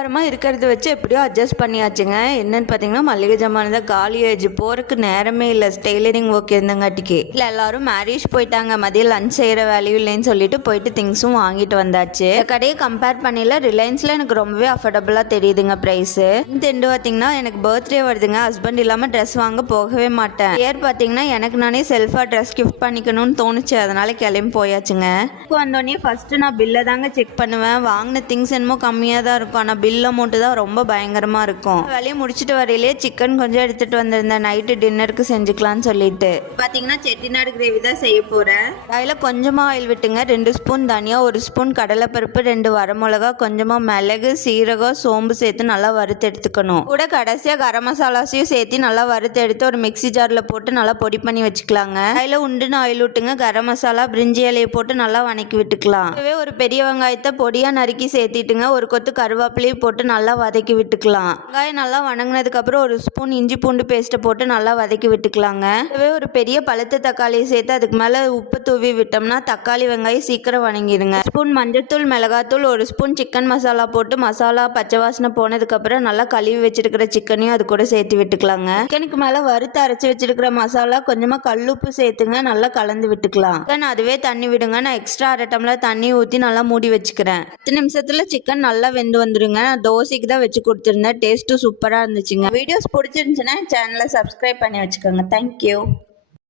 வாரமாக இருக்கிறத வச்சு எப்படியோ அட்ஜஸ்ட் பண்ணியாச்சுங்க. என்னன்னு பார்த்தீங்கன்னா மளிகை ஜாமான் தான் காலி ஆயிடுச்சு. போகிறதுக்கு நேரமே இல்லை. டெய்லரிங் ஒர்க் இருந்தங்காட்டிக்கு இல்லை, எல்லாரும் மேரேஜ் போயிட்டாங்க. மதியம் லஞ்ச் செய்கிற வேல்யூ இல்லைன்னு சொல்லிட்டு போயிட்டு திங்ஸும் வாங்கிட்டு வந்தாச்சு. கடையை கம்பேர் பண்ணல ரிலையன்ஸில் எனக்கு ரொம்பவே அஃபோர்டபுளாக தெரியுதுங்க ப்ரைஸு. இந்த பார்த்தீங்கன்னா எனக்கு பர்த்டே வருதுங்க. ஹஸ்பண்ட் இல்லாமல் ட்ரெஸ் வாங்க போகவே மாட்டேன். இயர் பார்த்தீங்கன்னா எனக்கு நானே செல்ஃபாக ட்ரெஸ் கிஃப்ட் பண்ணிக்கணும்னு தோணுச்சு. அதனால கிளம்பி போயாச்சுங்க. வந்தோடனே ஃபர்ஸ்ட் நான் பில்லை தாங்க செக் பண்ணுவேன். வாங்கின திங்ஸ் என்னமோ கம்மியாக தான் இருக்கும், ஆனால் பில் அமௌண்ட்டு தான் ரொம்ப பயங்கரமாக இருக்கும். வேலையை முடிச்சுட்டு வரையிலே சிக்கன் கொஞ்சம் எடுத்துகிட்டு வந்திருந்தேன் நைட்டு டின்னருக்கு செஞ்சுக்கலான்னு சொல்லிட்டு. பார்த்தீங்கன்னா செட்டிநாடு கிரேவி தான் செய்ய போகிறேன். அதில் கொஞ்சமாக ஆயில் விட்டுங்க. 2 ஸ்பூன் தனியாக, 1 ஸ்பூன் கடலைப்பருப்பு, 2 வரமிளகா, கொஞ்சமாக மிளகு, சீரகம், சோம்பு சேர்த்து நல்லா வறுத்து எடுத்துக்கணும். கூட கடைசியாக கரம் மசாலாஸையும் சேர்த்து நல்லா வறுத்து எடுத்து ஒரு மிக்சி ஜாரில் போட்டு நல்லா பொடி பண்ணி வச்சுக்கலாங்க. அதில் உண்டுன்னு ஆயில் விட்டுங்க. கரம் மசாலா, பிரிஞ்சி இலையை போட்டு நல்லா வணக்கி விட்டுக்கலாம். ஒரு பெரிய வெங்காயத்தை பொடியாக நறுக்கி சேர்த்திட்டுங்க. ஒரு கொத்து கருவேப்பிலையும் போட்டு நல்லா வதக்கி விட்டுக்கலாம். வெங்காயம் நல்லா வணங்கினதுக்கு அப்புறம் 1 ஸ்பூன் இஞ்சி பூண்டு பேஸ்ட்டை போட்டு நல்லா வதக்கி விட்டுக்கலாங்க. ஒரு பெரிய பழுத்த தக்காளியை சேர்த்து அதுக்கு மேலே உப்பு தூவி விட்டோம்னா தக்காளி வெங்காயம் சீக்கிரம் வணங்கிடுங்க. ஸ்பூன் மஞ்சத்தூள், மிளகாத்தூள், 1 ஸ்பூன் சிக்கன் மசாலா போட்டு மசாலா பச்சை வாசனை போனதுக்கு அப்புறம் நல்லா கழுவி வச்சிருக்கிற சிக்கனையும் அது கூட சேர்த்து விட்டுக்கலாங்க. சிக்கனுக்கு மேலே வறுத்து அரைச்சி வச்சிருக்கிற மசாலா கொஞ்சமாக கல்லுப்பு சேர்த்துங்க. நல்லா கலந்து விட்டுக்கலாம். அதுவே தண்ணி விடுங்க. நான் எக்ஸ்ட்ரா 1/2 டம்ளர் தண்ணி ஊற்றி நல்லா மூடி வச்சுக்கிறேன். 10 நிமிஷத்துல சிக்கன் நல்லா வெந்து வந்துருங்க. நான் தோசைக்கு தான் வச்சு கொடுத்துருந்தேன். டேஸ்ட்டும் சூப்பராக இருந்துச்சுங்க. வீடியோஸ் பிடிச்சிருந்துச்சுன்னா சேனலை சப்ஸ்கிரைப் பண்ணி வச்சுக்கோங்க. தேங்க்யூ.